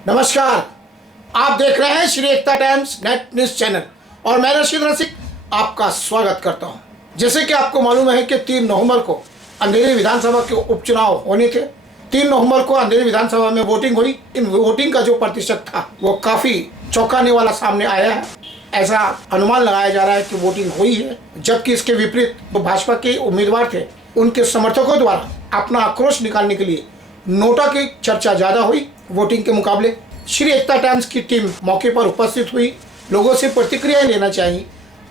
नमस्कार, आप देख रहे हैं श्री एकता टाइम्स नेट न्यूज चैनल और मैं रशीद रसिक आपका स्वागत करता हूं। जैसे कि आपको मालूम है कि 3 नवंबर को अंधेरी विधानसभा के उपचुनाव होने थे। 3 नवंबर को अंधेरी विधानसभा में वोटिंग हुई। इन वोटिंग का जो प्रतिशत था वो काफ़ी चौंकाने वाला सामने आया है। ऐसा अनुमान लगाया जा रहा है कि वोटिंग हुई है, जबकि इसके विपरीत जो भाजपा के उम्मीदवार थे उनके समर्थकों द्वारा अपना आक्रोश निकालने के लिए नोटा की चर्चा ज़्यादा हुई वोटिंग के मुकाबले। श्री एकता टाइम्स की टीम मौके पर उपस्थित हुई, लोगों से प्रतिक्रियाएं लेना चाहिए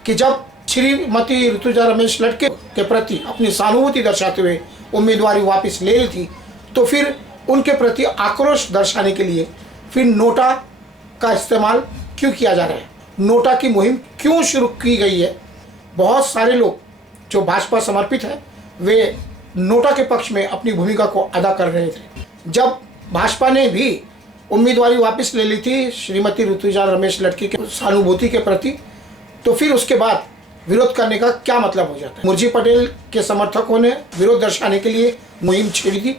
कि जब श्रीमती ऋतुजा रमेश लड़के के प्रति अपनी सहानुभूति दर्शाते हुए उम्मीदवारी वापस ले ली थी, तो फिर उनके प्रति आक्रोश दर्शाने के लिए फिर नोटा का इस्तेमाल क्यों किया जा रहा है, नोटा की मुहिम क्यों शुरू की गई है। बहुत सारे लोग जो भाजपा समर्पित है वे नोटा के पक्ष में अपनी भूमिका को अदा कर रहे थे। जब भाजपा ने भी उम्मीदवारी वापस ले ली थी श्रीमती ऋतुजा रमेश लड़की के सहानुभूति के प्रति, तो फिर उसके बाद विरोध करने का क्या मतलब हो जाता है। मुर्जी पटेल के समर्थकों ने विरोध दर्शाने के लिए मुहिम छेड़ी थी,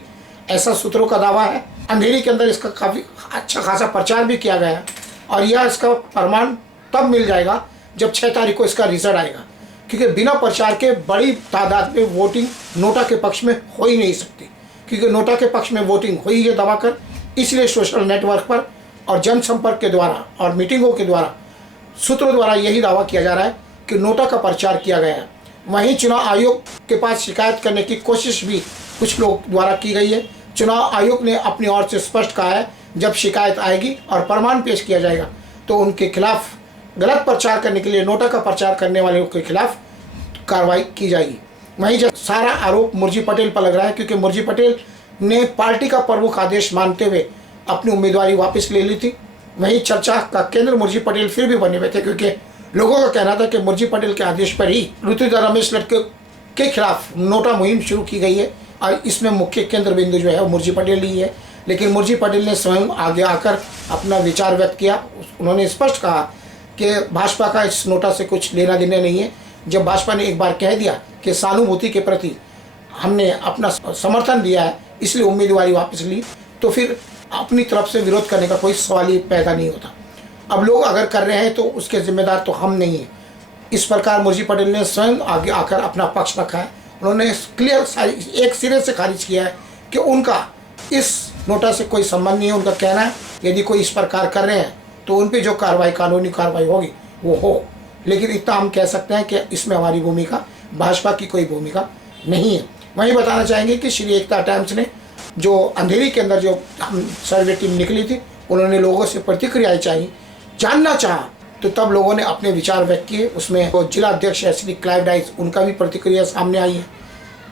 ऐसा सूत्रों का दावा है। अंधेरी के अंदर इसका काफ़ी अच्छा खासा प्रचार भी किया गया और यह इसका प्रमाण तब मिल जाएगा जब 6 तारीख को इसका रिजल्ट आएगा, क्योंकि बिना प्रचार के बड़ी तादाद में वोटिंग नोटा के पक्ष में हो ही नहीं सकती, क्योंकि नोटा के पक्ष में वोटिंग हुई है दबा कर। इसलिए सोशल नेटवर्क पर और जनसंपर्क के द्वारा और मीटिंगों के द्वारा सूत्रों द्वारा यही दावा किया जा रहा है कि नोटा का प्रचार किया गया है। वहीं चुनाव आयोग के पास शिकायत करने की कोशिश भी कुछ लोग द्वारा की गई है। चुनाव आयोग ने अपनी ओर से स्पष्ट कहा है जब शिकायत आएगी और प्रमाण पेश किया जाएगा तो उनके खिलाफ, गलत प्रचार करने के लिए नोटा का प्रचार करने वालों के खिलाफ कार्रवाई की जाएगी। वहीं जब सारा आरोप मुर्जी पटेल पर लग रहा है, क्योंकि मुर्जी पटेल ने पार्टी का प्रमुख आदेश मानते हुए अपनी उम्मीदवारी वापस ले ली थी। वहीं चर्चा का केंद्र मुर्जी पटेल फिर भी बने हुए थे, क्योंकि लोगों का कहना था कि मुर्जी पटेल के आदेश पर ही ऋतुजा रमेश लड़के के खिलाफ नोटा मुहिम शुरू की गई है और इसमें मुख्य केंद्र बिंदु जो है वो मुर्जी पटेल ही है। लेकिन मुर्जी पटेल ने स्वयं आगे आकर अपना विचार व्यक्त किया। उन्होंने स्पष्ट कहा कि भाजपा का इस नोटा से कुछ लेना देना नहीं है। जब भाजपा ने एक बार कह दिया कि सहानुभूति के प्रति हमने अपना समर्थन दिया है इसलिए उम्मीदवारी वापस ली, तो फिर अपनी तरफ से विरोध करने का कोई सवाल ही पैदा नहीं होता। अब लोग अगर कर रहे हैं तो उसके जिम्मेदार तो हम नहीं हैं। इस प्रकार मुर्जी पटेल ने स्वयं आगे आकर अपना पक्ष रखा है। उन्होंने क्लियर एक सिरे से खारिज किया है कि उनका इस नोटा से कोई संबंध नहीं है। उनका कहना है यदि कोई इस प्रकार कर रहे हैं तो उन पर जो कार्रवाई, कानूनी कार्रवाई होगी वो हो। लेकिन इतना हम कह सकते हैं कि इसमें हमारी भूमिका, भाजपा की कोई भूमिका नहीं है। वहीं बताना चाहेंगे कि श्री एकता टाइम्स ने जो अंधेरी के अंदर जो हम सर्वे टीम निकली थी, उन्होंने लोगों से प्रतिक्रियाएं चाहिए, जानना चाहा, तो तब लोगों ने अपने विचार व्यक्त किए। उसमें वो जिला अध्यक्ष श्री क्लाइव डाइस, उनका भी प्रतिक्रिया सामने आई है।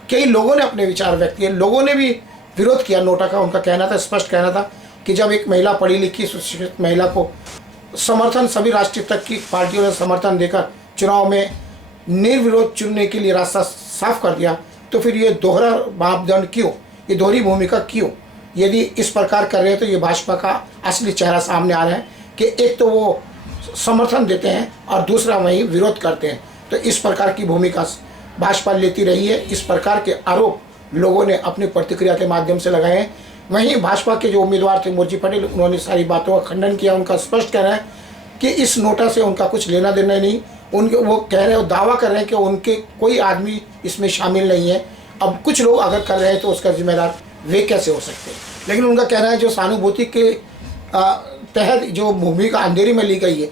कई लोगों ने अपने विचार व्यक्त किए, लोगों ने भी विरोध किया नोटा का। उनका कहना था, स्पष्ट कहना था कि जब एक महिला, पढ़ी लिखी सुशिक्षित महिला को समर्थन सभी राष्ट्रीय तक की पार्टियों ने समर्थन देकर चुनाव में निर्विरोध चुनने के लिए रास्ता साफ कर दिया, तो फिर ये दोहरा मापदंड क्यों, ये दोहरी भूमिका क्यों। यदि इस प्रकार कर रहे हैं तो ये भाजपा का असली चेहरा सामने आ रहा है कि एक तो वो समर्थन देते हैं और दूसरा वहीं विरोध करते हैं। तो इस प्रकार की भूमिका भाजपा लेती रही है। इस प्रकार के आरोप लोगों ने अपनी प्रतिक्रिया के माध्यम से लगाए हैं। वहीं भाजपा के जो उम्मीदवार थे मुर्जी पटेल, उन्होंने सारी बातों का खंडन किया। उनका स्पष्ट कहना है कि इस नोटा से उनका कुछ लेना देना नहीं। उनके वो कह रहे हैं, दावा कर रहे हैं कि उनके कोई आदमी इसमें शामिल नहीं है। अब कुछ लोग अगर कर रहे हैं तो उसका जिम्मेदार वे कैसे हो सकते हैं। लेकिन उनका कहना है जो सहानुभूति के तहत जो भूमिका अंधेरी में ली गई है,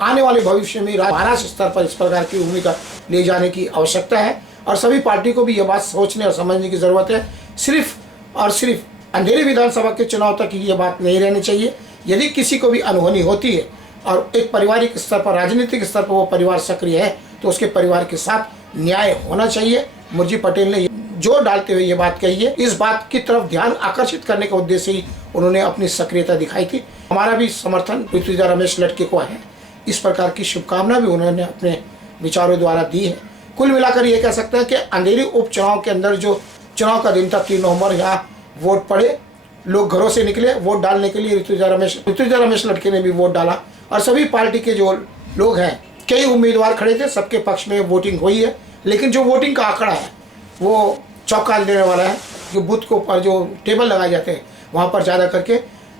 आने वाले भविष्य में महाराष्ट्र स्तर पर इस प्रकार की भूमिका ले जाने की आवश्यकता है और सभी पार्टी को भी यह बात सोचने और समझने की ज़रूरत है। सिर्फ और सिर्फ अंधेरी विधानसभा के चुनाव तक ये बात नहीं रहनी चाहिए। यदि किसी को भी अनहोनी होती है और एक पारिवारिक स्तर पर, राजनीतिक स्तर पर वो परिवार सक्रिय है, तो उसके परिवार के साथ न्याय होना चाहिए। मुर्जी पटेल ने जोर डालते हुए ये बात कही है। इस बात की तरफ ध्यान आकर्षित करने के उद्देश्य ही उन्होंने अपनी सक्रियता दिखाई थी। हमारा भी समर्थन ऋतुजा रमेश लड़के को है। इस प्रकार की शुभकामना भी उन्होंने अपने विचारों द्वारा दी है। कुल मिलाकर ये कह सकते हैं कि अंधेरी उपचुनाव के अंदर जो चुनाव का दिन था 3 नवंबर, यहाँ वोट पड़े, लोग घरों से निकले वोट डालने के लिए। ऋतुजा रमेश लड़के ने भी वोट डाला और सभी पार्टी के जो लोग हैं, कई उम्मीदवार खड़े थे, सबके पक्ष में वोटिंग हुई है। लेकिन जो वोटिंग का आंकड़ा है वो चौंका देने वाला है। जो बूथ को पर जो टेबल लगाए जाते हैं वहाँ पर ज़्यादा करके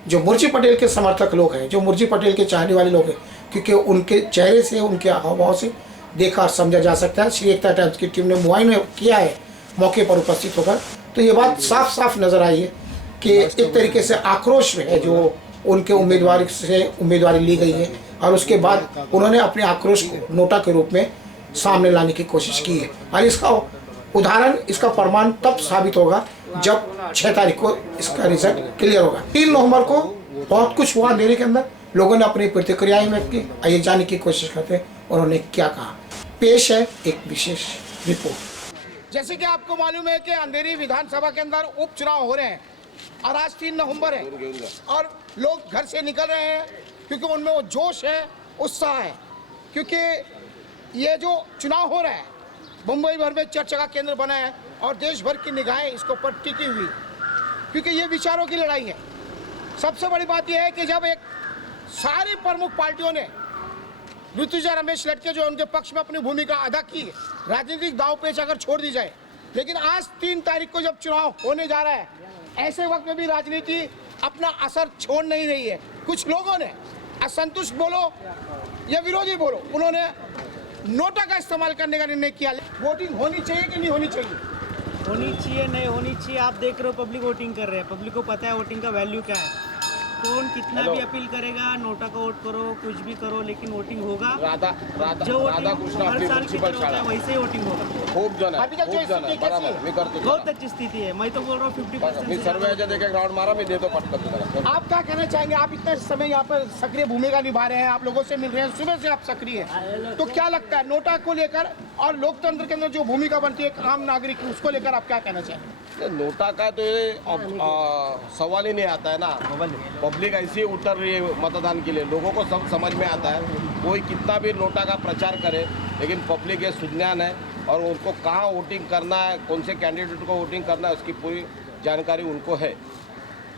जो मुर्जी पटेल के समर्थक लोग हैं, जो मुर्जी पटेल के चाहने वाले लोग हैं, क्योंकि उनके चेहरे से, उनके हाव भाव से देखा और समझा जा सकता है। श्री एकता टाइम्स की टीम ने मुआयना किया है मौके पर उपस्थित होकर, तो ये बात साफ साफ नज़र आई है कि एक तरीके से आक्रोश में है जो उनके उम्मीदवार से उम्मीदवारी ली गई है, और उसके बाद उन्होंने अपने आक्रोश को नोटा के रूप में सामने लाने की कोशिश की है। और इसका उदाहरण, इसका प्रमाण तब साबित होगा जब 6 तारीख को इसका रिजल्ट क्लियर होगा। 3 नवंबर को बहुत कुछ हुआ अंधेरे के अंदर, लोगों ने अपनी प्रतिक्रियाएं व्यक्त की। आइए जानने की कोशिश करते हैं उन्होंने क्या कहा। पेश है एक विशेष रिपोर्ट। जैसे कि आपको मालूम है कि अंधेरी विधानसभा के अंदर उपचुनाव हो रहे हैं और आज 3 नवंबर है और लोग घर से निकल रहे हैं क्योंकि उनमें वो जोश है, उत्साह है, क्योंकि ये जो चुनाव हो रहा है मुंबई भर में चर्चा का केंद्र बना है और देश भर की निगाहें इसके ऊपर टिकी हुई, क्योंकि ये विचारों की लड़ाई है। सबसे बड़ी बात यह है कि जब एक सारी प्रमुख पार्टियों ने ऋतुजा रमेश लटके जो उनके पक्ष में अपनी भूमिका अदा की, राजनीतिक दाव पेच अगर छोड़ दी जाए, लेकिन आज 3 तारीख को जब चुनाव होने जा रहा है, ऐसे वक्त में भी राजनीति अपना असर छोड़ नहीं रही है। कुछ लोगों ने असंतुष्ट बोलो या विरोधी बोलो, उन्होंने नोटा का इस्तेमाल करने का निर्णय किया। वोटिंग होनी चाहिए कि नहीं होनी चाहिए? होनी चाहिए, नहीं होनी चाहिए। आप देख रहे हो पब्लिक वोटिंग कर रहे हैं, पब्लिक को पता है वोटिंग का वैल्यू क्या है। कौन कितना भी अपील करेगा, नोटा का वोट करो, कुछ भी करो, लेकिन वोटिंग होगा। जो वोटिंग हर साल की तरह होता है वैसे ही वोटिंग होगा। खूप जण अभी तक जो स्थिति कैसी है? मी करतो बहुत अच्छी स्थिति है। मैं तो बोल रहा हूँ 50% मी से सर्व ज़्यादा। याच्यात एक राउंड मारा, मी देतो पटकन तुम्हाला। आप क्या कहना चाहेंगे? आप इतने समय यहाँ पर सक्रिय भूमिका निभा रहे हैं, आप लोगों से मिल रहे हैं, सुबह से आप सक्रिय हैं, तो क्या लगता है नोटा को लेकर और लोकतंत्र के अंदर जो भूमिका बनती है एक आम नागरिक की, उसको लेकर आप क्या कहना चाहेंगे? नोटा का तो ये सवाल ही नहीं आता है ना। पब्लिक ऐसे ही उतर रही है मतदान के लिए, लोगों को सब समझ में आता है। कोई कितना भी नोटा का प्रचार करे, लेकिन पब्लिक ये सुज्ञान है और उनको कहाँ वोटिंग करना है, कौन से कैंडिडेट को वोटिंग करना है, उसकी पूरी जानकारी उनको है।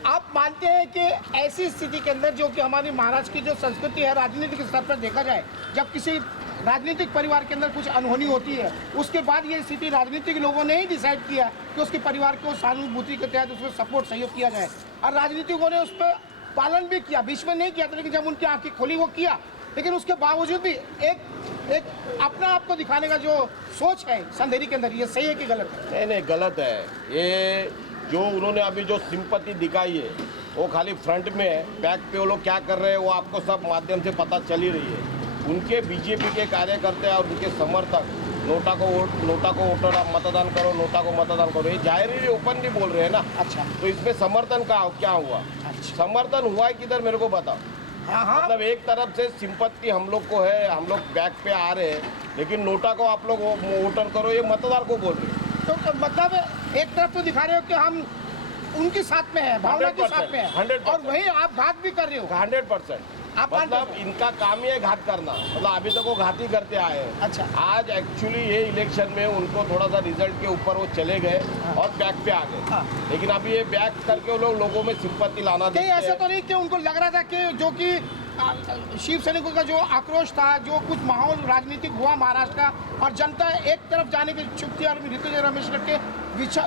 आप मानते हैं कि ऐसी स्थिति के अंदर जो कि हमारी महाराष्ट्र की जो संस्कृति है, राजनीतिक स्तर पर देखा जाए, जब किसी राजनीतिक परिवार के अंदर कुछ अनहोनी होती है, उसके बाद ये स्थिति राजनीतिक लोगों ने ही डिसाइड किया कि उसके परिवार को सहानुभूति के तहत उसमें सपोर्ट सहयोग किया जाए, और राजनीतिकों ने उस पर पालन भी किया। बीच में नहीं किया था, लेकिन जब उनकी आंखें खोली वो किया। लेकिन उसके बावजूद भी एक अपना आप को दिखाने का जो सोच है अंधेरी के अंदर, ये सही है कि गलत है? नहीं, गलत है। ये जो उन्होंने अभी जो सिंपत्ति दिखाई है वो खाली फ्रंट में है, बैक पे वो लोग क्या कर रहे हैं वो आपको सब माध्यम से पता चल ही रही है। उनके बीजेपी के कार्यकर्ता और उनके समर्थक नोटा को वोटर आप मतदान करो, नोटा को मतदान करो, ये जाहिर ओपनली बोल रहे हैं ना। अच्छा, तो इसमें समर्थन का क्या हुआ? समर्थन हुआ है किधर, मेरे को बताओ। हाँ, मतलब एक तरफ से सिंपत्ति हम लोग को है, हम लोग बैक पे आ रहे हैं, लेकिन नोटा को आप लोग वोटर करो ये मतदार को बोल रहे हैं। तो मतलब एक तरफ तो दिखा रहे हो कि हम उनके साथ में है, भावना के साथ में है, 100%। और वहीं आप घात भी कर रहे हो। 100%। आप मानते मतलब इनका काम ही है घात करना, मतलब अभी तक वो घात ही करते आए हैं। अच्छा। आज एक्चुअली ये इलेक्शन में उनको थोड़ा सा रिजल्ट के ऊपर वो चले गए और बैक पे आ गए। हाँ। लेकिन अभी ये बैक करके वो लोगों में सिंपत्ति लाना कहीं देखते ऐसा हैं। तो नहीं कि उनको लग रहा था कि जो कि शिव सैनिकों का जो आक्रोश था, जो कुछ माहौल राजनीतिक हुआ महाराष्ट्र का, और जनता एक तरफ जाने की इच्छुक थी और ऋतुजा रमेश के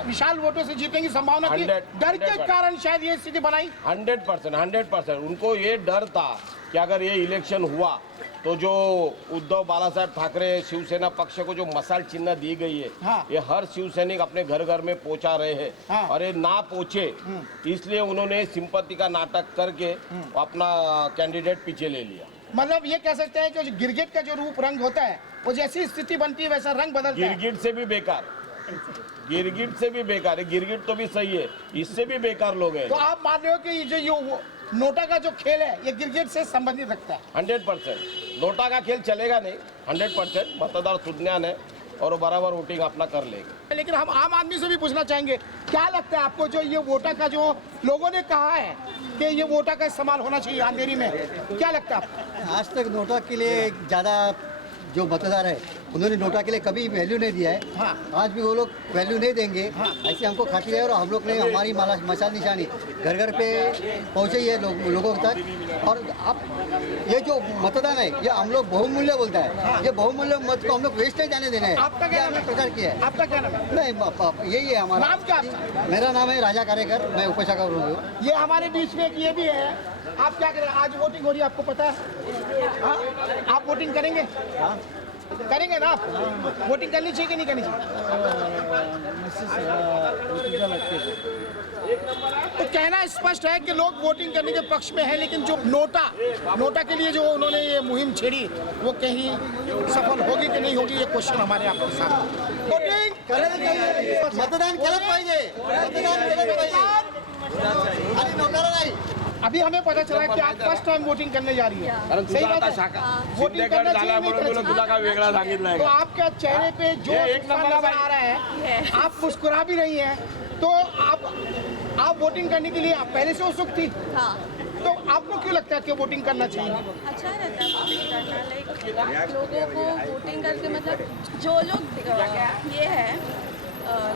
विशाल वोटों से जीतने की संभावना थी, 100% डर के कारण शायद ये स्थिति बनाई। 100% उनको ये डर था कि अगर ये इलेक्शन हुआ तो जो उद्धव बालासाहेब ठाकरे शिवसेना पक्ष को जो मसाल चिन्ह दी गई है, हाँ। ये हर शिव सैनिक अपने घर घर में पहुंचा रहे हैं, हाँ। और ये ना पहुंचे इसलिए उन्होंने सिंपत्ति का नाटक करके अपना कैंडिडेट पीछे ले लिया। मतलब ये कह सकते हैं कि जो गिरगिट का जो रूप रंग होता है, वो जैसी स्थिति बनती है वैसा रंग बदलता है। गिरगिट से भी बेकार, गिरगिट से भी बेकार है। गिरगिट तो भी सही है, इससे भी बेकार लोग हैं। तो आप मान रहे हो कि ये जो नोटा का जो खेल है ये गिरगिट से संबंधित रखता है? 100% नोटा का खेल चलेगा नहीं। 100% मतदार सुज्ञान है और वो बराबर वोटिंग अपना कर लेंगे। लेकिन हम आम आदमी से भी पूछना चाहेंगे, क्या लगता है आपको जो ये वोटा का जो लोगों ने कहा है कि ये वोटा का इस्तेमाल होना चाहिए अंधेरी में, क्या लगता है आपको? आज तक नोटा के लिए ज़्यादा जो मतदार है उन्होंने नोटा के लिए कभी वैल्यू नहीं दिया है। हाँ। आज भी वो लोग वैल्यू नहीं देंगे। ऐसे हमको खातिर है और हम लोग ने हमारी मशाल निशानी घर घर पे पहुँचे ही है लोगों तक। और अब ये जो मतदान है ये हम लोग बहुमूल्य बोलता है, ये बहुमूल्य मत को हम लोग वेस्ट नहीं जाने देना है। आपका क्या नाम है? प्रचार किया है। आपका क्या नाम है? नहीं, यही है हमारा नाम क्या आपका? मेरा नाम है राजा कारेकर, मैं उपशाखा हूँ। ये हमारे बीच में एक ये भी है। आप क्या करें? आज वोटिंग हो रही है, आपको पता है? हाँ? आप वोटिंग करेंगे? करेंगे ना आप? वोटिंग करनी चाहिए कि नहीं करनी चाहिए? तो कहना स्पष्ट है कि लोग वोटिंग करने के पक्ष में है, लेकिन जो नोटा के लिए जो उन्होंने ये मुहिम छेड़ी वो कहीं सफल होगी कि नहीं होगी, ये क्वेश्चन हमारे आपके सामने। वोटिंग मतदान केलंच पाहिजे, मतदान केलंच पाहिजे आणि नोटाला नाही। अभी हमें पता चला कि आप फर्स्ट टाइम वोटिंग करने जा रही है। सही बात है। वोटिंग करना चाहिए नहीं करना तुला का वेगळा सांगितलंय चाहिए। तो आपके चेहरे पे जो नजर आ रहा है, आप मुस्कुरा भी रही हैं, तो आप वोटिंग करने के लिए आप पहले से उत्सुक थी। हाँ, तो आपको क्यों लगता है कि वोटिंग करना चाहिए? अच्छा रहता है वोटिंग करना। लाइक लोगों को वोटिंग करके मतलब जो लोग ये है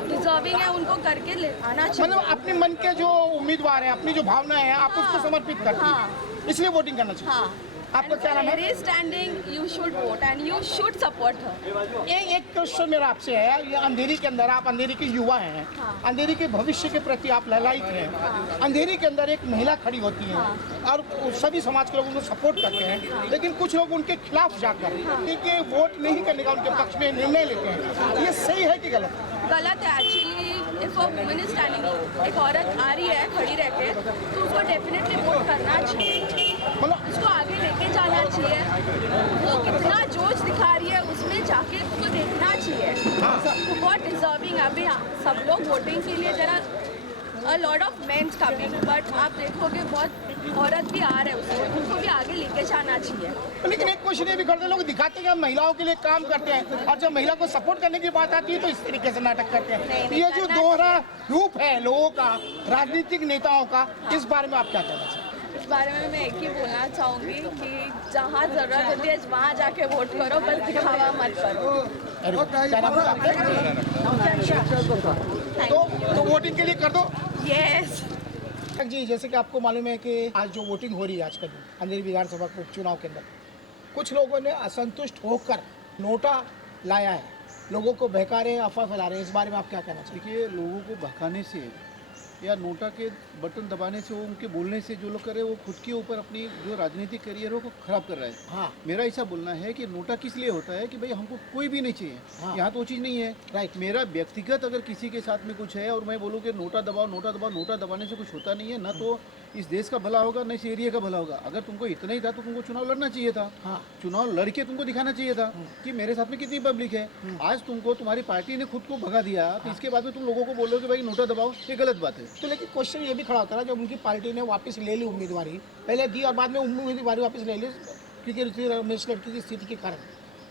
डिजर्विंग है उनको करके ले आना चाहिए। मतलब अपने मन के जो उम्मीदवार है, अपनी जो भावना है, आप उसको समर्पित करती हैं, इसलिए वोटिंग करना चाहिए। हाँ, आपका क्या नाम है? Standing you should vote and you should support her. एक क्वेश्चन मेरा आपसे है, ये अंधेरी के अंदर आप अंधेरी के युवा हैं, हाँ। अंधेरी के भविष्य के प्रति आप ललायित हैं। अंधेरी के अंदर एक महिला खड़ी होती है और सभी समाज के लोग उनको सपोर्ट करते हैं, लेकिन कुछ लोग उनके खिलाफ जाकर कि वोट नहीं करने का उनके पक्ष में निर्णय लेते हैं। ये सही है कि गलत? गलत है actually. If a woman is standing, एक औरत आ रही है खड़ी रह के, तो उसको डेफिनेटली वोट करना चाहिए, मतलब उसको आगे लेके जाना चाहिए। वो कितना जोश दिखा रही है उसमें जाके उसको देखना चाहिए। तो बहुत डिजर्विंग है। अभी सब लोग वोटिंग के लिए जरा a lot of mens coming, but आप देखोगे बहुत औरत भी आ रहे हैं, उसको उनको भी आगे लेके जाना चाहिए। लेकिन एक क्वेश्चन ये भी करते हैं, लोग दिखाते हैं कि हम महिलाओं के लिए काम करते हैं, और जब महिला को सपोर्ट करने की बात आती है तो इस तरीके से नाटक करते हैं। नहीं, ये जो करना दोहरा रूप है लोगों का, राजनीतिक नेताओं का, इस बारे में आप क्या कहना चाहते हैं? इस बारे में मैं एक ही बोलना चाहूँगी कि जहाँ ज़रूरत होती है वहाँ जाके वोट करो, बस दिखावा मत करो। क्या नाम है आपका? तो वोटिंग के लिए कर दो। यस। जी, जैसे कि आपको मालूम है कि आज जो वोटिंग हो रही है आज का दिन अंधेरी विधानसभा के उपचुनाव के अंदर, कुछ लोगों ने असंतुष्ट होकर नोटा लाया है, लोगों को बहका रहे हैं, अफवाह फैला रहे हैं। इस बारे में आप क्या कहना चाहिए? देखिए, लोगों को भड़काने से या नोटा के बटन दबाने से, वो उनके बोलने से जो लोग कर रहे हैं वो खुद के ऊपर अपनी जो राजनीतिक करियर है वो खराब कर रहा है। हाँ। मेरा ऐसा बोलना है कि नोटा किस लिए होता है कि भाई हमको कोई भी नहीं चाहिए। हाँ। यहाँ तो वो चीज़ नहीं है। राइट। मेरा व्यक्तिगत अगर किसी के साथ में कुछ है और मैं बोलूँ कि नोटा दबाओ, नोटा दबाने से कुछ होता नहीं है। ना तो इस देश का भला होगा, न इस एरिया का भला होगा। अगर तुमको इतना ही था तो तुमको चुनाव लड़ना चाहिए था। हाँ। चुनाव लड़के तुमको दिखाना चाहिए था कि मेरे साथ में कितनी पब्लिक है। आज तुमको तुम्हारी पार्टी ने खुद को भगा दिया, तो इसके बाद में तुम लोगों को बोल रहे हो कि भाई नोटा दबाओ, ये गलत बात है। तो लेकिन क्वेश्चन ये भी खड़ा होता है, जब उनकी पार्टी ने वापस ले ली उम्मीदवारी, पहले दी और बाद में उम्मीदवारी वापस ले ली क्योंकि ऋतु रमेश लड़की की स्थिति के कारण,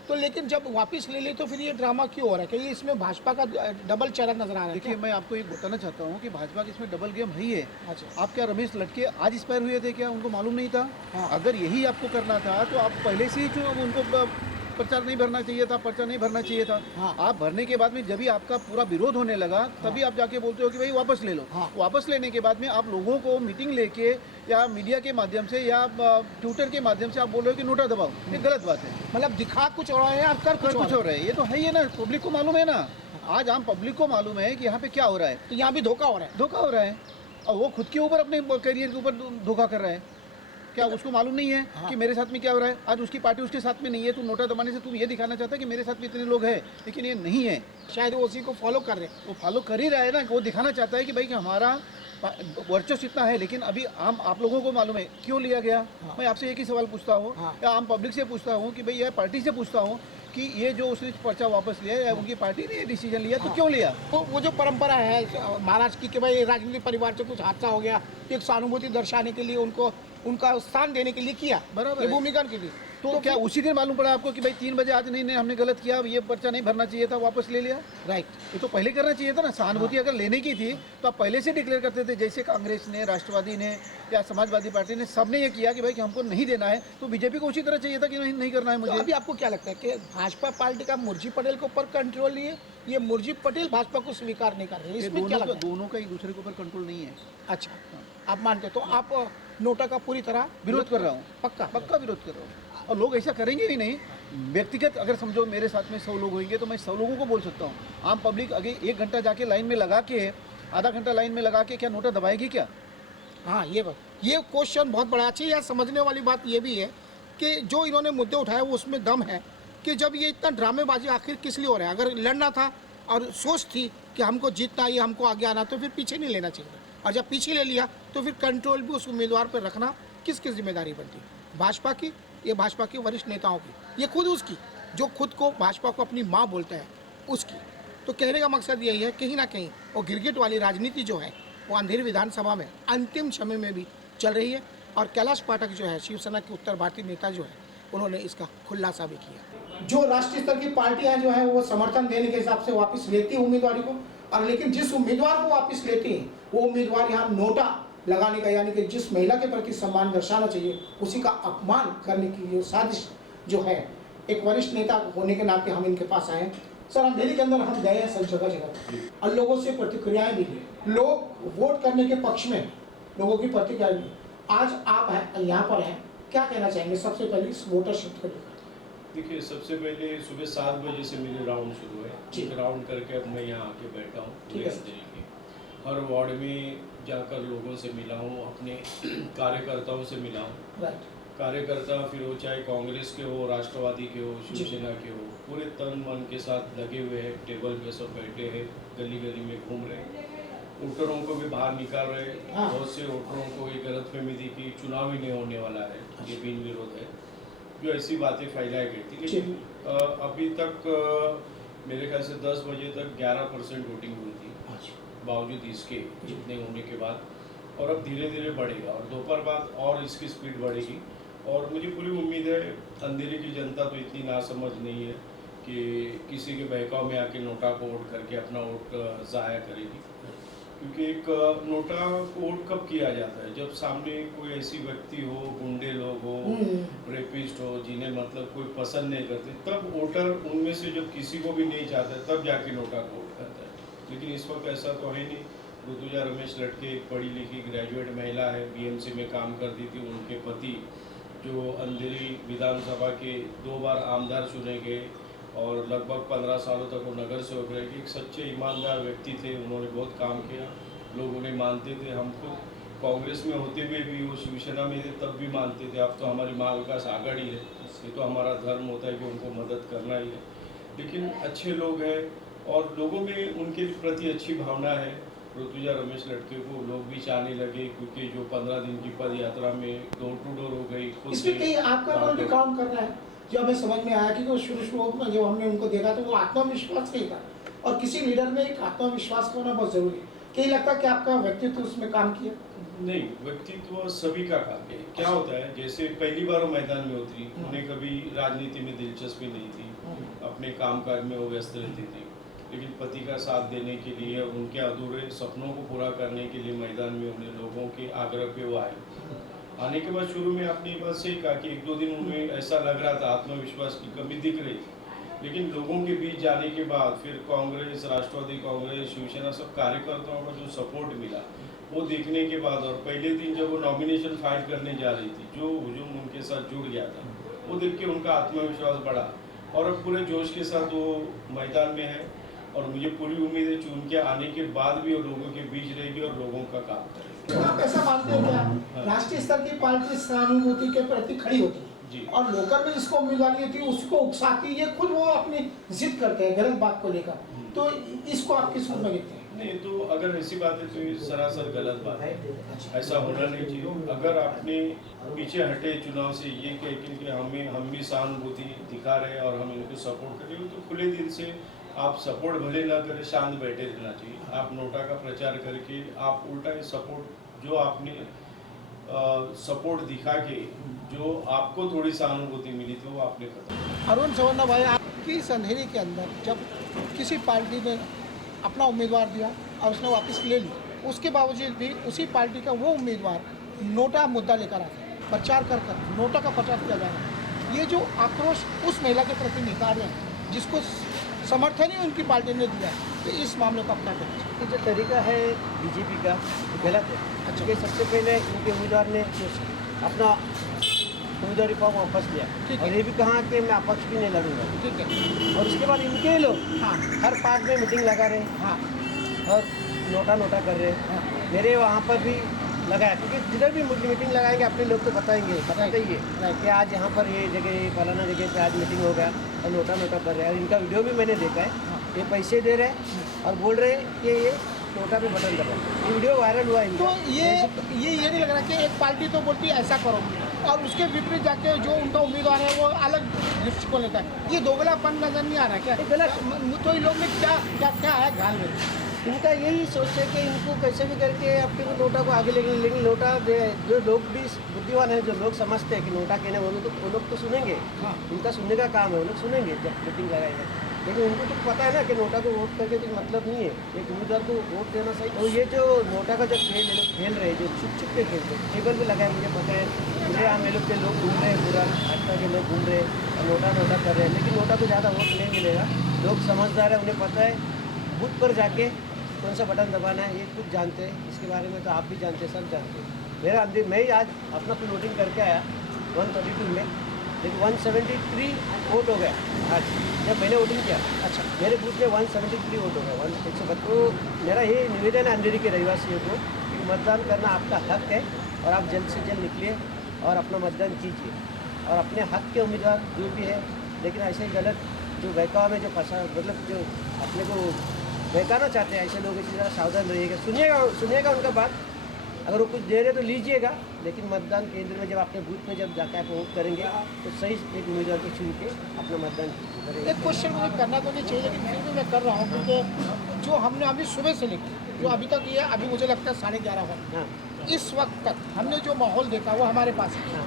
तो लेकिन जब वापस ले ली तो फिर ये ड्रामा क्यों हो रहा है? कि इसमें भाजपा का डबल चेहरा नजर आ रहा है? देखिए, मैं आपको एक बताना चाहता हूँ कि भाजपा के इसमें डबल गेम है ही है। अच्छा। आप क्या रमेश लड़के आज एक्सपायर हुए थे क्या? उनको मालूम नहीं था? हाँ। अगर यही आपको करना था तो आप पहले से ही उनको पर्चा नहीं भरना चाहिए था, पर्चा नहीं भरना चाहिए था। हाँ। आप भरने के बाद में जब भी आपका पूरा विरोध होने लगा तभी आप जाके बोलते हो कि भाई वापस ले लो। हाँ। वापस लेने के बाद में आप लोगों को मीटिंग लेके या मीडिया के माध्यम से या ट्विटर के माध्यम से आप बोल रहे हो कि नोटा दबाओ, ये गलत बात है। मतलब दिखा कुछ और है और कर कुछ हो रहा है, ये तो है ही है ना, पब्लिक को मालूम है ना। आज आम पब्लिक को मालूम है कि यहाँ पे क्या हो रहा है। तो यहाँ भी धोखा हो रहा है। धोखा हो रहा है और वो खुद के ऊपर अपने करियर के ऊपर धोखा कर रहा है। क्या उसको मालूम नहीं है हाँ। कि मेरे साथ में क्या हो रहा है? आज उसकी पार्टी उसके साथ में नहीं है, तो नोटा दबाने से तुम ये दिखाना चाहता है कि मेरे साथ में इतने लोग हैं, लेकिन ये नहीं है। शायद वो उसी को फॉलो कर रहे हैं। वो फॉलो कर ही रहा है ना, वो दिखाना चाहता है कि भाई कि हमारा वर्चस्व इतना है। लेकिन अभी आप लोगों को मालूम है क्यों लिया गया। हाँ। मैं आपसे एक ही सवाल पूछता हूँ हाँ। या आम पब्लिक से पूछता हूँ कि भाई यह पार्टी से पूछता हूँ कि ये जो उसने पर्चा वापस लिया या उनकी पार्टी ने ये डिसीजन लिया, तो क्यों लिया? वो जो परंपरा है महाराष्ट्र की कि भाई राजनीतिक परिवार से कुछ हादसा हो गया, एक सहानुभूति दर्शाने के लिए उनको उनका स्थान देने के लिए किया, बराबर ये है। भूमिका की थी। तो क्या उसी दिन मालूम पड़ा आपको कि भाई 3 बजे आज नहीं हमने गलत किया, अब ये पर्चा नहीं भरना चाहिए था, वापस ले लिया? राइट। ये तो पहले करना चाहिए था ना। सहानुभूति अगर लेने की थी तो आप पहले से डिक्लेयर करते थे, जैसे कांग्रेस ने, राष्ट्रवादी ने या समाजवादी पार्टी ने, सबने ये किया कि भाई कि हमको नहीं देना है, तो बीजेपी को उसी तरह चाहिए था कि नहीं करना है तो मुझे। अभी आपको क्या लगता है कि भाजपा पार्टी का मुर्जी पटेल के ऊपर कंट्रोल नहीं है, ये मुर्जी पटेल भाजपा को स्वीकार नहीं कर रहे हैं, ये इसमें क्या लगता है? दोनों का एक दूसरे के ऊपर कंट्रोल नहीं है। अच्छा, आप मानते हो? तो आप नोटा का पूरी तरह विरोध कर रहा हूँ, पक्का? पक्का विरोध कर रहा हूँ। और लोग ऐसा करेंगे भी नहीं। व्यक्तिगत अगर समझो मेरे साथ में 100 लोग होंगे तो मैं 100 लोगों को बोल सकता हूँ। आम पब्लिक अगर 1 घंटा जाके लाइन में लगा के, आधा घंटा लाइन में लगा के क्या नोटा दबाएगी क्या? हाँ, ये क्वेश्चन बहुत बड़ा। अच्छा, यार समझने वाली बात ये भी है कि जो इन्होंने मुद्दे उठाए वो उसमें दम है कि जब ये इतना ड्रामेबाजी आखिर किस लिए हो रहा है? अगर लड़ना था और सोच थी कि हमको जीतना है, हमको आगे आना, तो फिर पीछे नहीं लेना चाहिए। और जब पीछे ले लिया तो फिर कंट्रोल भी उस उम्मीदवार पर रखना किसकी जिम्मेदारी बनती है? भाजपा की, ये भाजपा के वरिष्ठ नेताओं की, ये खुद उसकी, जो खुद को भाजपा को अपनी माँ बोलता है उसकी। तो कहने का मकसद यही है, कहीं ना कहीं वो गिरगिट वाली राजनीति जो है वो अंधेरी विधानसभा में अंतिम समय में भी चल रही है। और कैलाश पाठक जो है, शिवसेना के उत्तर भारतीय नेता जो है, उन्होंने इसका खुलासा भी किया। जो राष्ट्रीय स्तर की पार्टियां जो है वो समर्थन देने के हिसाब से वापस लेती है उम्मीदवारी को, और लेकिन जिस उम्मीदवार को वापस लेती है वो उम्मीदवार यहाँ नोटा लगाने का, यानी कि जिस महिला के प्रति सम्मान दर्शाना चाहिए उसी का अपमान करने की जो साजिश जो है, एक वरिष्ठ नेता होने के नाते हम इनके पास आए। सर, अंधेरी के अंदर हम गए हैं सब जगह जगह और लोगों से प्रतिक्रियाएं भी ली। लोग वोट करने के पक्ष में लोगों की प्रतिक्रिया भी। आज आप हैं यहाँ पर हैं, क्या कहना चाहेंगे सबसे पहले इस वोटर शिफ्ट को लेकर? देखिए, सबसे पहले सुबह 7 बजे से मेरे राउंड शुरू है। ठीक। एक राउंड करके अब मैं यहाँ आके बैठा हूँ। ठीक है। अंधेरी के हर वार्ड में जाकर लोगों से मिला हूँ, अपने कार्यकर्ताओं से मिला हूँ। राइट। कार्यकर्ता फिर वो चाहे कांग्रेस के हो, राष्ट्रवादी के हो, शिवसेना के हो, पूरे तन मन के साथ लगे हुए हैं। टेबल पे सब बैठे हैं, गली गली में घूम रहे हैं, वोटरों को भी बाहर निकाल रहे हैं। हाँ। बहुत से वोटरों को ये गलतफहमी थी कि चुनाव ही नहीं होने वाला है, ये बिन विरोध है, जो ऐसी बातें फैलाई गई थी। लेकिन अभी तक मेरे ख्याल से 10 बजे तक 11% वोटिंग हुई थी, बावजूद इसके जितने होने के बाद। और अब धीरे धीरे बढ़ेगा और दोपहर बाद और इसकी स्पीड बढ़ेगी। और मुझे पूरी उम्मीद है अंधेरी की जनता तो इतनी नासमझ नहीं है कि किसी के बहकाव में आके नोटा को वोट करके अपना वोट ज़ाया करेगी। क्योंकि एक नोटा को वोट कब किया जाता है? जब सामने कोई ऐसी व्यक्ति हो, गुंडे लोग हो, रेपिस्ट हो, जिन्हें मतलब कोई पसंद नहीं करते, तब वोटर उनमें से जब किसी को भी नहीं चाहता तब जाके नोटा को वोट करता है। लेकिन इस वक्त ऐसा तो है नहीं। ऋतुजा रमेश लड़के एक पढ़ी लिखी ग्रेजुएट महिला है, बीएमसी में काम करती थी। उनके पति जो अंधेरी विधानसभा के 2 बार आमदार चुने गए और लगभग 15 सालों तक वो नगर सेवक रहे, एक सच्चे ईमानदार व्यक्ति थे। उन्होंने बहुत काम किया, लोग उन्हें मानते थे। हम खुद कांग्रेस में होते हुए भी वो शिवसेना में थे तब भी मानते थे। अब तो हमारी महाविकास आघाड़ी है, ये तो हमारा धर्म होता है कि उनको मदद करना ही है। लेकिन अच्छे लोग हैं और लोगों में उनके प्रति अच्छी भावना है। ऋतुजा रमेश लड़के को लोग भी चाहने लगे क्योंकि जो 15 दिन की पद यात्रा में डोर टू डोर हो गई। खुद इसमें कहीं आपका रोल भी काम कर रहा है? जो हमें समझ में आया कि शुरू में जब हमने उनको देखा तो वो आत्मविश्वास नहीं था, और किसी लीडर में एक आत्मविश्वास होना बहुत जरूरी है। कहीं लगता है कि आपका व्यक्तित्व उसमें काम किया? नहीं, व्यक्तित्व सभी का काम है। क्या होता है, जैसे पहली बार वो मैदान में उतरी, उन्हें कभी राजनीति में दिलचस्पी नहीं थी, अपने कामकाज में वो व्यस्त रहती थी। लेकिन पति का साथ देने के लिए, उनके अधूरे सपनों को पूरा करने के लिए मैदान में उन्हें लोगों के आग्रह पे वो आए। आने के बाद शुरू में आपने बात सही कहा कि 1-2 दिन उनमें ऐसा लग रहा था, आत्मविश्वास की कमी दिख रही थी। लेकिन लोगों के बीच जाने के बाद फिर कांग्रेस, राष्ट्रवादी कांग्रेस, शिवसेना, सब कार्यकर्ताओं का जो सपोर्ट मिला वो देखने के बाद, और पहले दिन जब वो नॉमिनेशन फाइल करने जा रही थी, जो हुजूम उनके साथ जुड़ गया था, वो देख के उनका आत्मविश्वास बढ़ा और अब पूरे जोश के साथ वो मैदान में है। और मुझे पूरी उम्मीद है कि उनके आने के बाद भी वो लोगों के बीच रहेगी और लोगों का काम करेगी। तो आप ऐसा मानते हो क्या राष्ट्रीय स्तर की पार्टी सहानुभूति के प्रति खड़ी होती है जी। और लोकल में जिसको उम्मीदवारी होती है उसको उकसाती है, खुद वो अपनी जिद करते हैं गलत बात को लेकर, तो इसको आप किस रूप में देखते हैं? नहीं, तो अगर ऐसी बात है तो ये सरासर गलत बात है, ऐसा होना नहीं चाहिए। अगर आपने पीछे हटे चुनाव से ये कह कि हम भी सहानुभूति दिखा रहे हैं और हम इनको सपोर्ट कर रहे हो, तो खुले दिल से आप सपोर्ट भले ना करें, शांत बैठे रहना चाहिए। आप नोटा का प्रचार करके आप उल्टा सपोर्ट जो आपने सपोर्ट दिखा के जो आपको थोड़ी सहानुभूति मिली थी वो आपने खत्म। अरुण सवर्णा भाई, आपकी इस अंधेरी के अंदर जब किसी पार्टी ने अपना उम्मीदवार दिया और उसने वापस ले ली, उसके बावजूद भी उसी पार्टी का वो उम्मीदवार नोटा मुद्दा लेकर आता है, प्रचार कर नोटा का प्रचार किया जा रहा है। ये जो आक्रोश उस महिला के प्रति निकाल रहे हैं जिसको समर्थन ही उनकी पार्टी ने दिया है, तो इस मामले को अपना करें। ये जो तरीका है बीजेपी का गलत है। अच्छा, कि सबसे पहले इनके उम्मीदवार ने अपना उम्मीदवारी फॉर्म वापस लिया और ये भी कहा कि मैं अपक्ष भी नहीं लड़ूंगा। ठीक है। और उसके बाद इनके लोग हर पार्ट में मीटिंग लगा रहे हैं और नोटा कर रहे हैं। मेरे वहाँ पर भी लगाया, क्योंकि जिधर भी मीटिंग लगाएंगे अपने लोग तो बताएंगे कि आज यहाँ पर ये जगह फलाना जगह पे आज मीटिंग हो गया और नोटा कर रहे हैं। और इनका वीडियो भी मैंने देखा है, ये पैसे दे रहे हैं और बोल रहे हैं कि ये नोटा पे बटन दबाओ। ये वीडियो वायरल हुआ है। तो ये नहीं लग रहा कि एक पार्टी तो बोलती है ऐसा करो और उसके विपरीत जाके जो उनका उम्मीदवार है वो अलग दृष्टिकोण लेता है। ये दोगलापन नजर नहीं आ रहा क्या? गलत। तो इन लोग में क्या है घाल में? इनका यही सोच है कि इनको कैसे भी करके अपने नोटा को आगे लेके, लेकिन नोटा जो लोग भी बुद्धिमान है, जो लोग समझते हैं कि नोटा कहने वो लोग तो सुनेंगे। इनका सुनने का काम है, वो लोग सुनेंगे जब मीटिंग लगाएंगे। लेकिन उनको तो पता है ना कि नोटा को वोट करके कुछ मतलब नहीं है, एक उम्मीदवार को वोट देना सही। और ये जो नोटा का जो खेल ये लोग खेल रहे हैं, जो छुप के खेलते हैं, टेबल भी लगाए, मुझे पता है पूरे यहाँ लोग के लोग घूम रहे हैं, पूरा भाजपा के लोग घूम रहे हैं और नोटा कर रहे हैं। लेकिन नोटा को ज़्यादा वोट नहीं मिलेगा। लोग समझदार है, उन्हें पता है बूथ पर जाके कौन सा बटन दबाना है, ये कुछ जानते हैं। इसके बारे में तो आप भी जानते हैं, सब जानते हैं। मैं ही आज अपना फिर वोटिंग करके आया 132 में, लेकिन 173 वोट हो गया आज जब मैंने वोटिंग किया। अच्छा, मेरे बूथ में 173 वोट हो गया, 172। तो मेरा ये निवेदन है अंधेरी के रहवासियों को कि मतदान करना आपका हक है और आप जल्द से जल्द निकलिए और अपना मतदान कीजिए और अपने हक के उम्मीदवार जो भी है। लेकिन ऐसे गलत जो बहकावा में जो फंसा, मतलब जो अपने को बहकाना चाहते हैं, ऐसे लोग इसी तरह सावधान रहिएगा। सुनिएगा उनका बात, अगर वो कुछ दे रहे तो लीजिएगा, लेकिन मतदान केंद्र में जब अपने बूथ में जब जाकर आप वोट करेंगे तो सही एक उम्मीदवार को चुन के अपना मतदान करेंगे। एक क्वेश्चन मुझे करना तो नहीं चाहिए, लेकिन फिर भी मैं कर रहा हूँ क्योंकि जो हमने अभी सुबह से लेकर जो अभी तक ये अभी मुझे लगता है 11:30 हो, इस वक्त तक हमने जो माहौल देखा वो हमारे पास है।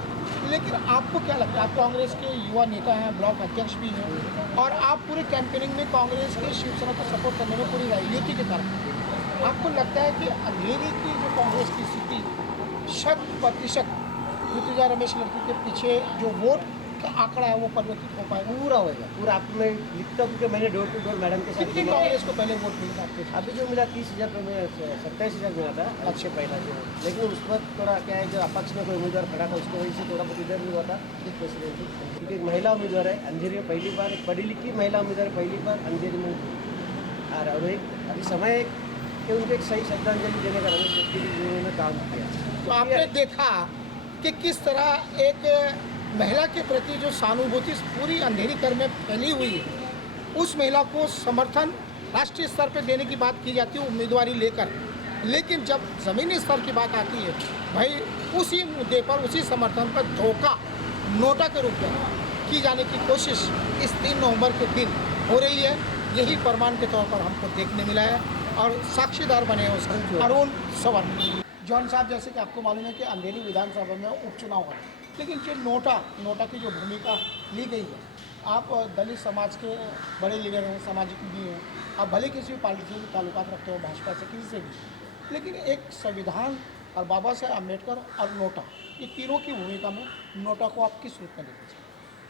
लेकिन आपको क्या लगता है? आप कांग्रेस के युवा नेता हैं, ब्लॉक अध्यक्ष भी हैं और आप पूरे कैंपेनिंग में कांग्रेस के शिवसेना को सपोर्ट करने में पूरी युति के तरफ, आपको लगता है कि अंधेरी की जो कांग्रेस की स्थिति 100% ऋतुजा रमेश लड़की के पीछे जो वोट का आंकड़ा है वो परिवर्तित हो पाएगा? पूरा होएगा, पूरा। आपको मैं लिखता हूँ कि मैंने डोर टू डोर मैडम के साथ कितनी कांग्रेस को पहले वोट मिला आपके? अभी जो मिला 30,000 पे, 27,000 मिला था अच्छे पहला जो। लेकिन उस वक्त थोड़ा क्या है, जो अपक्ष में कोई उम्मीदवार खड़ा था उसको वजह से थोड़ा बहुत इधर भी हुआ था क्योंकि एक महिला उम्मीदवार है अंधेरी में, पहली बार एक पढ़ी लिखी महिला उम्मीदवार पहली बार अंधेरी में आ रहा है। और एक अभी समय है कि उनको एक सही श्रद्धांजलि देने का रमेश व्यक्ति उन्होंने काम किया। तो आपने देखा कि किस तरह एक महिला के प्रति जो सहानुभूति पूरी अंधेरी कर में फैली हुई है, उस महिला को समर्थन राष्ट्रीय स्तर पर देने की बात की जाती है उम्मीदवारी लेकर, लेकिन जब ज़मीनी स्तर की बात आती है भाई उसी मुद्दे पर, उसी समर्थन पर धोखा नोटा के रूप में की जाने की कोशिश इस 3 नवंबर के दिन हो रही है। यही प्रमाण के तौर पर हमको देखने मिला है और साक्षीदार बने हैं उसके अरुण सवर्णा। जॉन साहब, जैसे कि आपको मालूम है कि अंधेरी विधानसभा में उपचुनाव हुआ, लेकिन जो नोटा की जो भूमिका ली गई है, आप दलित समाज के बड़े लीडर हैं, सामाजिक भी हैं, आप भले किसी भी पार्टी से भी ताल्लुकात रखते हो, भाजपा से किसी से भी, लेकिन एक संविधान और बाबा साहेब अम्बेडकर और नोटा, ये तीनों की भूमिका में नोटा को आप किस रूप में देखते हैं?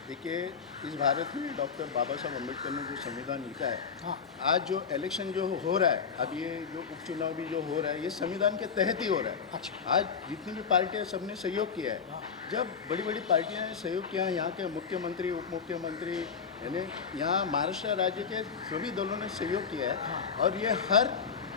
देखिए, इस भारत में डॉक्टर बाबा साहब अम्बेडकर ने जो संविधान लिखा है, हाँ, आज जो इलेक्शन जो हो रहा है, अब ये जो उपचुनाव भी जो हो रहा है, ये संविधान के तहत ही हो रहा है। अच्छा, आज जितनी भी पार्टियां सबने सहयोग किया है, हाँ, जब बड़ी बड़ी पार्टियां ने सहयोग किया है, यहाँ के मुख्यमंत्री, उप मुख्यमंत्री, यानी यहाँ महाराष्ट्र राज्य के सभी दलों ने सहयोग किया है, हाँ, और ये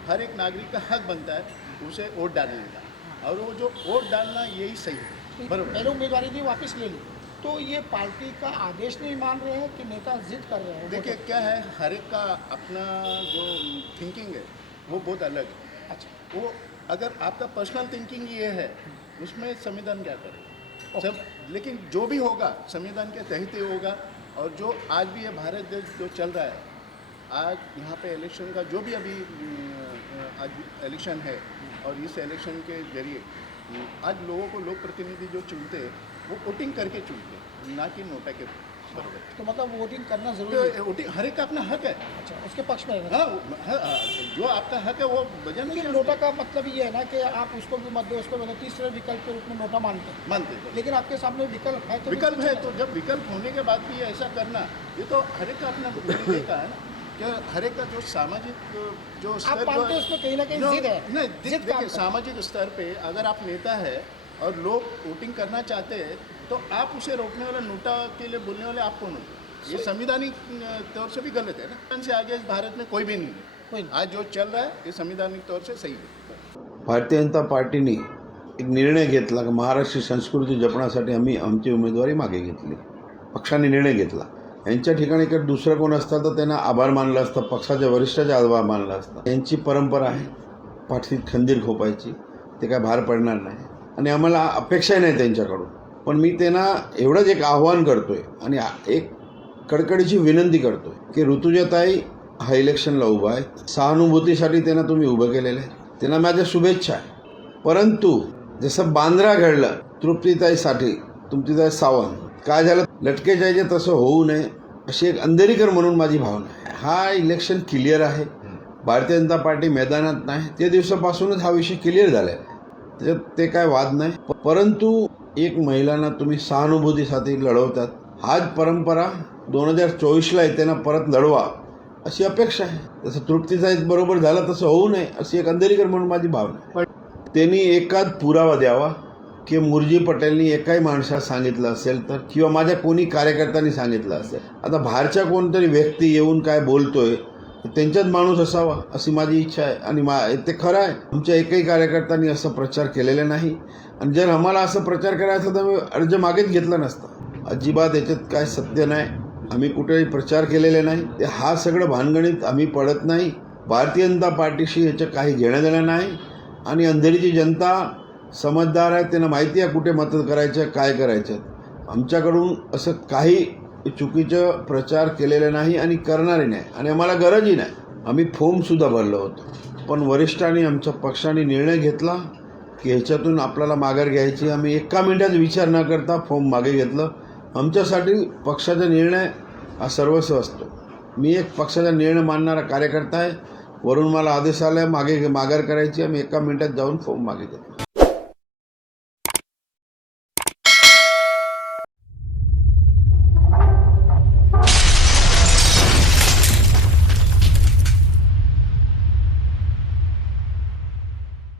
हर एक नागरिक का हक बनता है उसे वोट डालने का, और वो जो वोट डालना यही सही है, बराबर। पहले उम्मीदवारी थी, वापस ले ली, तो ये पार्टी का आदेश नहीं मान रहे हैं कि नेता जिद कर रहे हैं? देखिए क्या है, हर एक का अपना जो थिंकिंग है वो बहुत अलग है। अच्छा, वो अगर आपका पर्सनल थिंकिंग ये है, उसमें संविधान क्या करे सब, लेकिन जो भी होगा संविधान के तहत ही होगा। और जो आज भी ये भारत देश जो चल रहा है, आज यहाँ पे इलेक्शन का जो भी अभी आज इलेक्शन है, और इस इलेक्शन के जरिए आज लोगों को लोक प्रतिनिधि जो चुनते हैं वो वोटिंग करके चुनते हैं, ना कि नोटा के बराबर। तो मतलब वोटिंग करना तो जरूरी है। वोटिंग हर एक का अपना हक है। अच्छा, उसके पक्ष में है। हाँ, जो आपका हक है वो बजाना लेकिन चाहिए। नोटा का मतलब ये है ना कि आप उसको भी मत दो, उसको मतलब तीसरे विकल्प के रूप में नोटा मानते हैं। मानते हैं। लेकिन आपके सामने विकल्प है तो विकल्प है, तो जब विकल्प होने के बाद भी ऐसा करना, ये तो हर एक का अपना मूल्य का है ना, कि हर एक का जो सामाजिक जो आप स्तर मानते हो उसमें कहीं ना कहीं जिद है। नहीं, जिद काम देखिए करता है। सामाजिक स्तर पे अगर आप नेता है और लोग वोटिंग करना चाहते हैं तो आप उसे रोकने वाला, नोटा के लिए बोलने वाले आप कौन होते? ये संविधानिक तौर से भी गलत है ना। से आगे इस भारत में कोई भी नहीं कोई है। नहीं। आज जो चल रहा है ये संविधानिक तौर से सही है। भारतीय जनता पार्टीने एक निर्णय घेतला की महाराष्ट्र संस्कृती जपण्यासाठी आम्ही आमची उमेदवारी मागे घेतली. पक्षाने निर्णय घेतला. यांच्या ठिकाणी जर दुसरं कोण असतं तर त्यांना आभार मानलं असतं, पक्षाच्या वरिष्ठाचे आभार मानलं असतं. यांची परंपरा आहे पाठीत खंजीर खोपायची, ते काय भार पडणार नाही आणि आम्हाला अपेक्षाही नाही त्यांच्याकडून. पण मी त्यांना एवढंच एक आव्हान करतोय आणि एक कडकडीची विनंती करतोय की ऋतुजाताई हा इलेक्शनला उभा आहे. सहानुभूतीसाठी त्यांना तुम्ही उभं केलेलं आहे, त्यांना माझ्या शुभेच्छा आहे. परंतु जसं बांद्रा घडलं तृप्तीताईसाठी, तृप्तीताई सावंत काय झालं लटकेजायचे तसं होऊ नये अशी एक अंधेरीकर म्हणून माझी भावना आहे. हा इलेक्शन क्लिअर आहे. भारतीय जनता पार्टी मैदानात नाही, ते दिवसापासूनच हा विषय क्लिअर झाला आहे. त्याच्यात ते काय वाद नाही. परंतु एक महिलांना तुम्ही सहानुभूतीसाठी लढवतात. हाच परंपरा 2024ला त्यांना परत लढवा अशी अपेक्षा आहे. जसं तृप्तीताई बरोबर झालं तसं होऊ नये अशी एक अंधेरीकर म्हणून माझी भावना आहे. त्यांनी एकाच पुरावा द्यावा की मुरजी पटेलनी एकाही माणसाला सांगितलं असेल तर, किंवा माझ्या कोणी कार्यकर्त्यांनी सांगितलं असेल. आता बाहेरच्या कोणतरी व्यक्ती येऊन काय बोलतोय त्यांच्यात माणूस असावा अशी माझी इच्छा आहे आणि ते खरं आहे. आमच्या एकही कार्यकर्त्यांनी असं प्रचार केलेला नाही आणि जर आम्हाला असं प्रचार करायचा तर मी अर्ज मागेच घेतला नसता. अजिबात याच्यात काय सत्य नाही. आम्ही कुठेही प्रचार केलेले नाही. ते हा सगळं भानगणित आम्ही पडत नाही. भारतीय जनता पार्टीशी याचं काही घेणं देणं नाही आणि अंधेरीची जनता समजदार आहे. त्यांना माहिती आहे कुठे मदत करायचं, काय करायचं. आमच्याकडून असं काही चुकीचं प्रचार केलेलं नाही आणि करणारे नाही आणि आम्हाला गरजही नाही. आम्ही फॉर्मसुद्धा भरलं होतं, पण वरिष्ठांनी आमच्या पक्षाने निर्णय घेतला की ह्याच्यातून आपल्याला माघार घ्यायची. आम्ही एका मिनिटात विचार न करता फॉर्म मागे घेतलं. आमच्यासाठी पक्षाचा निर्णय हा सर्वस्व असतो. मी एक पक्षाचा निर्णय मानणारा कार्यकर्ता आहे. वरून मला आदेश आला माघार करायची. आम्ही एका मिनिटात जाऊन फॉर्म मागे घेतला.